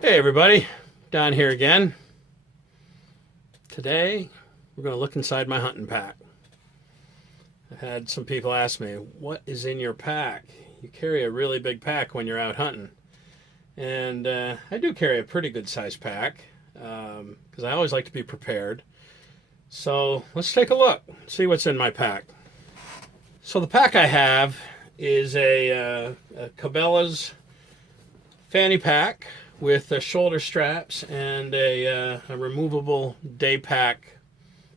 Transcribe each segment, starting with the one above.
Hey everybody, Don here again. Today we're going to look inside my hunting pack. I had some people ask me, what is in your pack? You carry a really big pack when you're out hunting. And I do carry a pretty good sized pack because I always like to be prepared. So let's take a look, see what's in my pack. So the pack I have is a Cabela's fanny pack with shoulder straps and a removable day pack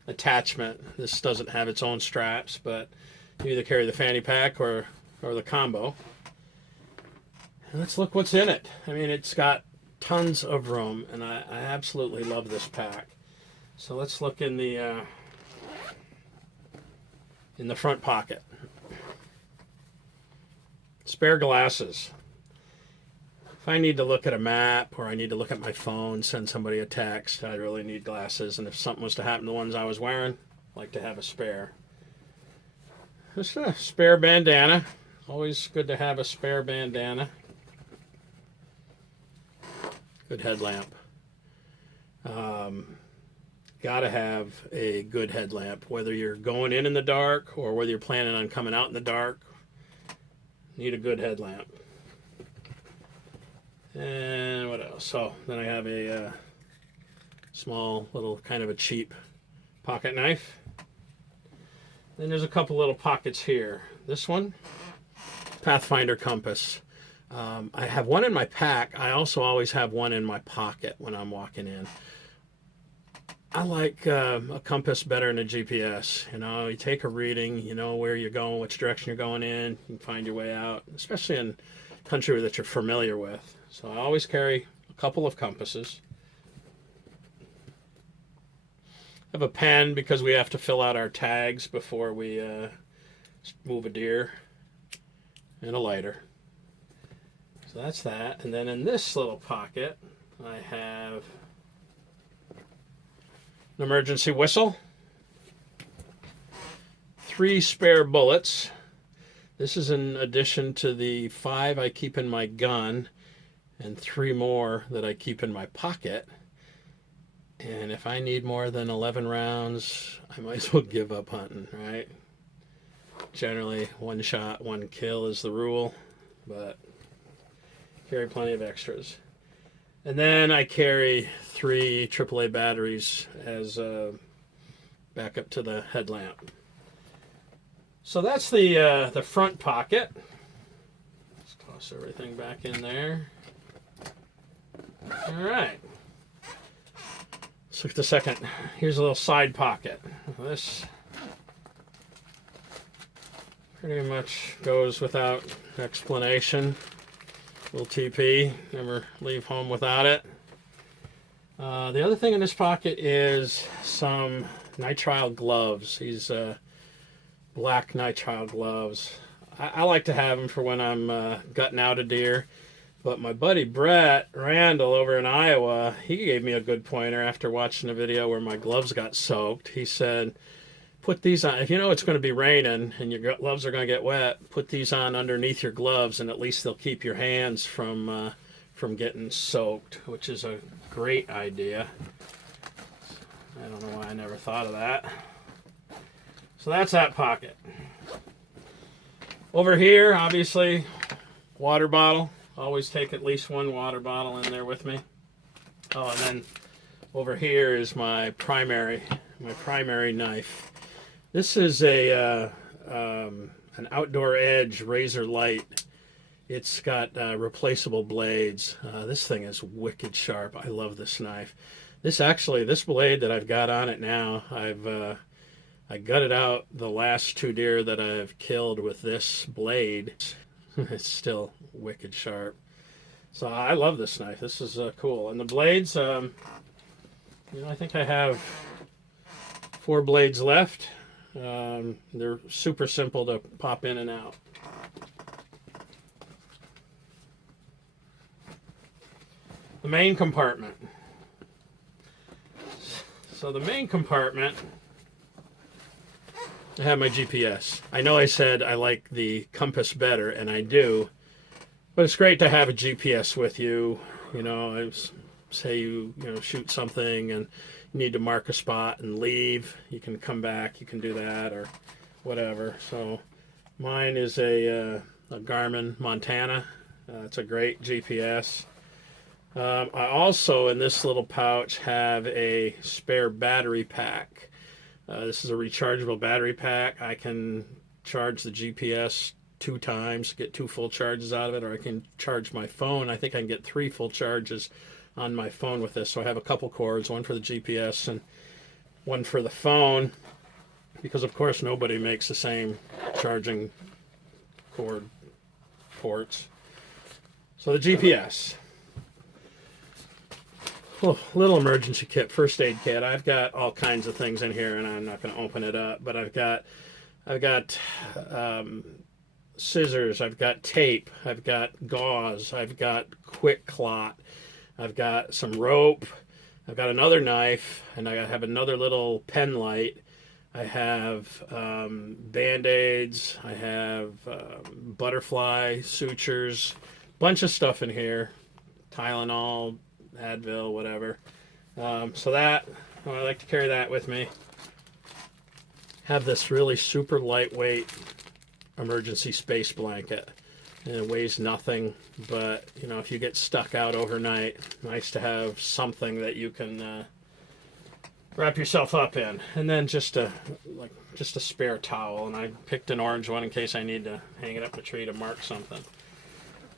attachment. This doesn't have its own straps, but you either carry the fanny pack or the combo. And let's look what's in it. I mean, it's got tons of room, and I absolutely love this pack. So let's look in the front pocket. Spare glasses. If I need to look at a map or I need to look at my phone, send somebody a text, I really need glasses. And if something was to happen to the ones I was wearing, I'd like to have a spare. Just a spare bandana. Always good to have a spare bandana. Good headlamp. Gotta have a good headlamp. Whether you're going in the dark or whether you're planning on coming out in the dark, need a good headlamp. And what else? So then I have a small little kind of a cheap pocket knife. Then there's a couple little pockets here. This one, Pathfinder compass. I have one in my pack. I also always have one in my pocket when I'm walking in. I like a compass better than a GPS. You know, you take a reading, you know where you're going, which direction you're going in, you can find your way out, especially in country that you're familiar with. So I always carry a couple of compasses. I have a pen because we have to fill out our tags before we move a deer, and a lighter. So that's that. And then in this little pocket, I have an emergency whistle, 3 spare bullets. This is in addition to the 5 I keep in my gun and 3 more that I keep in my pocket. And if I need more than 11 rounds, I might as well give up hunting, right? Generally, 1 shot, 1 kill is the rule, but carry plenty of extras. And then I carry 3 AAA batteries as backup to the headlamp. So that's the front pocket. Let's toss everything back in there. All right. Let's look at the second. Here's a little side pocket. This pretty much goes without explanation. Little TP, never leave home without it. The other thing in this pocket is some nitrile gloves. These black nitrile gloves. I like to have them for when I'm gutting out a deer. But my buddy Brett Randall over in Iowa, he gave me a good pointer after watching a video where my gloves got soaked. He said, put these on. If you know it's going to be raining and your gloves are going to get wet, put these on underneath your gloves, and at least they'll keep your hands from getting soaked, which is a great idea. I don't know why I never thought of that. So that's that pocket. Over here, obviously, water bottle. Always take at least 1 water bottle in there with me. Oh, and then over here is my primary knife. This is an Outdoor Edge razor light. It's got replaceable blades. This thing is wicked sharp. I love this knife. This blade that I've got on it now, I gutted out the last 2 deer that I've killed with this blade. It's still wicked sharp. So I love this knife. This is cool. And the blades, I think I have 4 blades left. They're super simple to pop in and out. The main compartment. So the main compartment, I have my GPS. I know I said I like the compass better, and I do, but it's great to have a GPS with you You know, say you shoot something and you need to mark a spot and leave. You can come back. You can do that or whatever. So mine is a Garmin Montana. It's a great GPS. I also, in this little pouch, have a spare battery pack. This is a rechargeable battery pack. I can charge the GPS 2 times, get 2 full charges out of it, or I can charge my phone. I think I can get 3 full charges on my phone with this. So I have a couple cords, one for the GPS and one for the phone, because of course nobody makes the same charging cord ports. So the GPS. Oh, little emergency kit, first aid kit. I've got all kinds of things in here, and I'm not going to open it up. But I've got scissors. I've got tape. I've got gauze. I've got quick clot. I've got some rope. I've got another knife, and I have another little pen light. I have Band-Aids. I have butterfly sutures. Bunch of stuff in here. Tylenol, Advil, whatever. So that, I like to carry that with me. Have this really super lightweight emergency space blanket. And it weighs nothing, but if you get stuck out overnight, nice to have something that you can wrap yourself up in. And then just a spare towel, and I picked an orange one in case I need to hang it up a tree to mark something.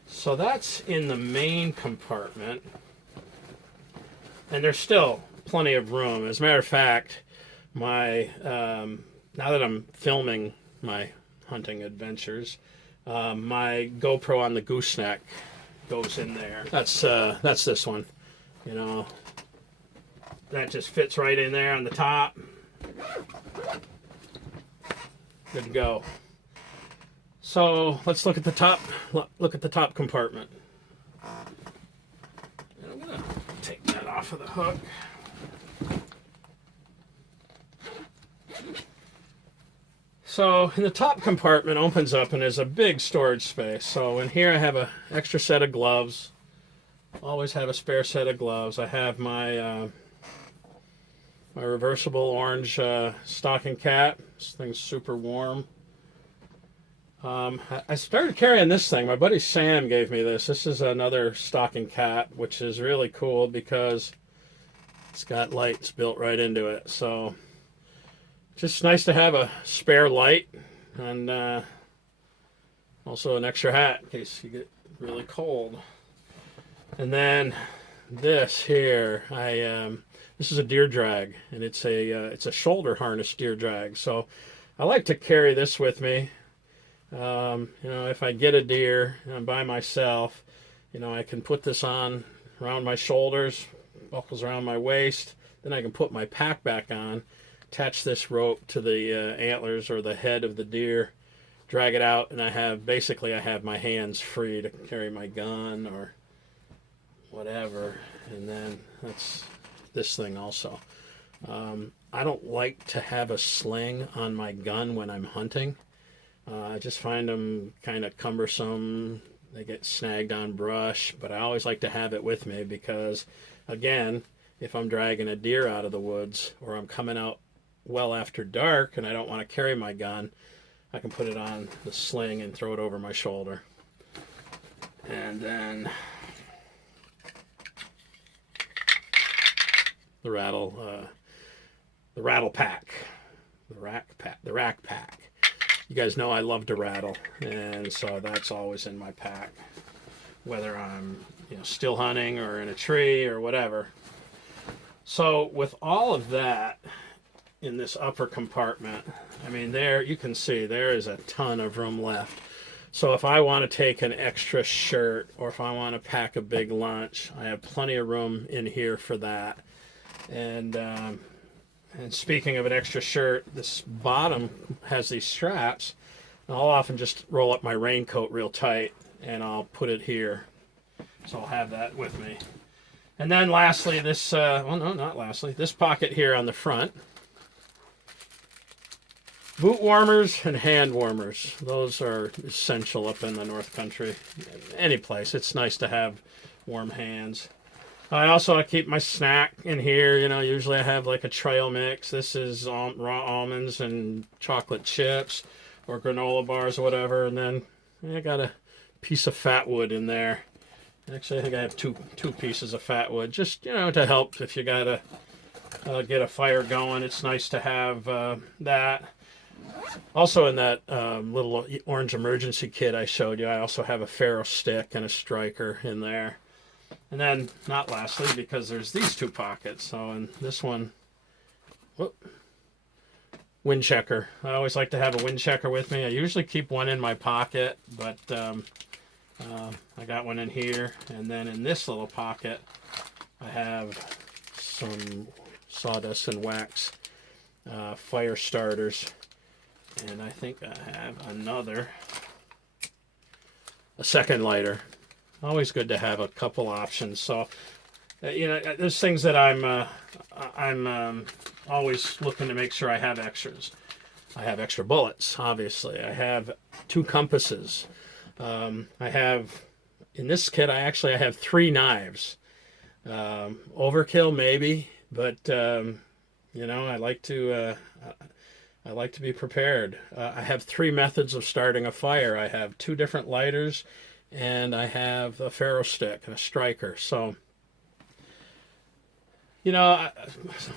So that's in the main compartment. And there's still plenty of room. As a matter of fact, my now that I'm filming my hunting adventures, my GoPro on the gooseneck goes in there. That's this one. That just fits right in there on the top. Good to go. So let's look at the top. Look at the top compartment. And I'm gonna take that off of the hook. So in the top compartment opens up and there's a big storage space. So in here I have an extra set of gloves. Always have a spare set of gloves. I have my my reversible orange stocking cap. This thing's super warm. I started carrying this thing. My buddy Sam gave me this. This is another stocking cap, which is really cool because it's got lights built right into it. So just nice to have a spare light and also an extra hat in case you get really cold. And then this here, this is a deer drag, and it's a shoulder harness deer drag. So I like to carry this with me. If I get a deer and I'm by myself, I can put this on around my shoulders, buckles around my waist. Then I can put my pack back on, attach this rope to the antlers or the head of the deer, drag it out, and I have my hands free to carry my gun or whatever. And then that's this thing also. I don't like to have a sling on my gun when I'm hunting. I just find them kind of cumbersome. They get snagged on brush, but I always like to have it with me because, again, if I'm dragging a deer out of the woods or I'm coming out well after dark and I don't want to carry my gun, I can put it on the sling and throw it over my shoulder. And then the rattle pack, the rack pack. You guys know I love to rattle, and so that's always in my pack, whether I'm still hunting or in a tree or whatever. So with all of that in this upper compartment, there you can see there is a ton of room left. So if I want to take an extra shirt or if I want to pack a big lunch, I have plenty of room in here for that. And speaking of an extra shirt, this bottom has these straps. I'll often just roll up my raincoat real tight and I'll put it here. So I'll have that with me. And then lastly, this, this pocket here on the front. Boot warmers and hand warmers. Those are essential up in the North Country. Any place. It's nice to have warm hands. I keep my snack in here. Usually I have like a trail mix. This is raw almonds and chocolate chips or granola bars or whatever. And then I got a piece of fat wood in there. Actually, I think I have two pieces of fat wood, just to help if you gotta get a fire going. It's nice to have that. Also, in that little orange emergency kit I showed you, I also have a ferro stick and a striker in there. And then, not lastly, because there's these two pockets. So in this one, wind checker. I always like to have a wind checker with me. I usually keep one in my pocket, but I got one in here. And then in this little pocket, I have some sawdust and wax fire starters. And I think I have a second lighter. Always good to have a couple options. So, there's things that I'm always looking to make sure I have extras. I have extra bullets, obviously. I have 2 compasses. In this kit, I have 3 knives. Overkill, maybe, but I like to be prepared. I have 3 methods of starting a fire. I have 2 different lighters, and I have a ferro stick and a striker. So,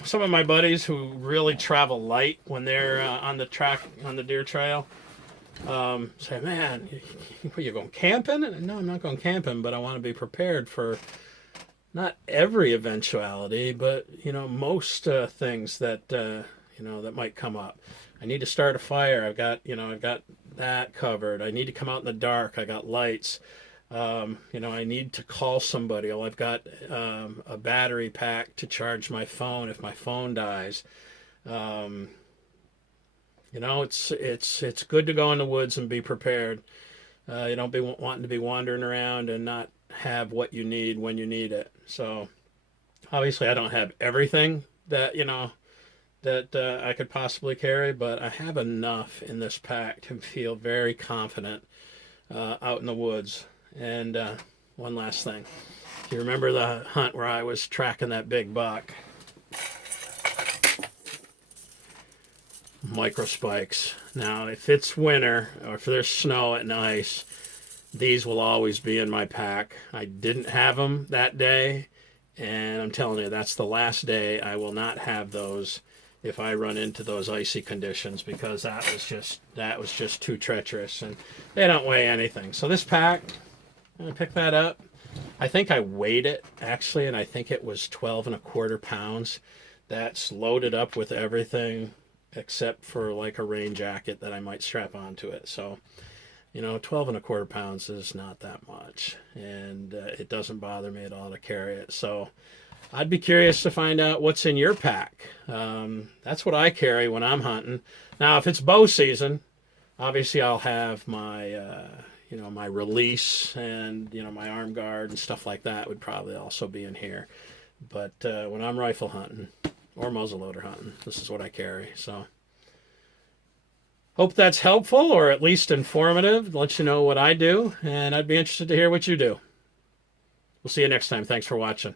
some of my buddies who really travel light when they're on the deer trail, say, "Man, you going camping?" And no, I'm not going camping, but I want to be prepared for not every eventuality, but most things that that might come up. I need to start a fire. I've got that covered. I need to come out in the dark. I got lights. I need to call somebody. I've got a battery pack to charge my phone if my phone dies. It's good to go in the woods and be prepared. You don't be wanting to be wandering around and not have what you need when you need it. So obviously I don't have everything that I could possibly carry, but I have enough in this pack to feel very confident out in the woods. And one last thing. If you remember the hunt where I was tracking that big buck, micro spikes. Now, if it's winter or if there's snow and ice, these will always be in my pack. I didn't have them that day, and I'm telling you, that's the last day I will not have those if I run into those icy conditions, because that was just too treacherous, and they don't weigh anything. So this pack, I'm gonna pick that up. I think I weighed it actually, and I think it was 12.25 pounds. That's loaded up with everything except for like a rain jacket that I might strap onto it. So 12.25 pounds is not that much, and it doesn't bother me at all to carry it. So I'd be curious to find out what's in your pack. That's what I carry when I'm hunting. Now, if it's bow season, obviously I'll have my, my release and, my arm guard and stuff like that would probably also be in here. But when I'm rifle hunting or muzzleloader hunting, this is what I carry. So hope that's helpful or at least informative. Let you know what I do, and I'd be interested to hear what you do. We'll see you next time. Thanks for watching.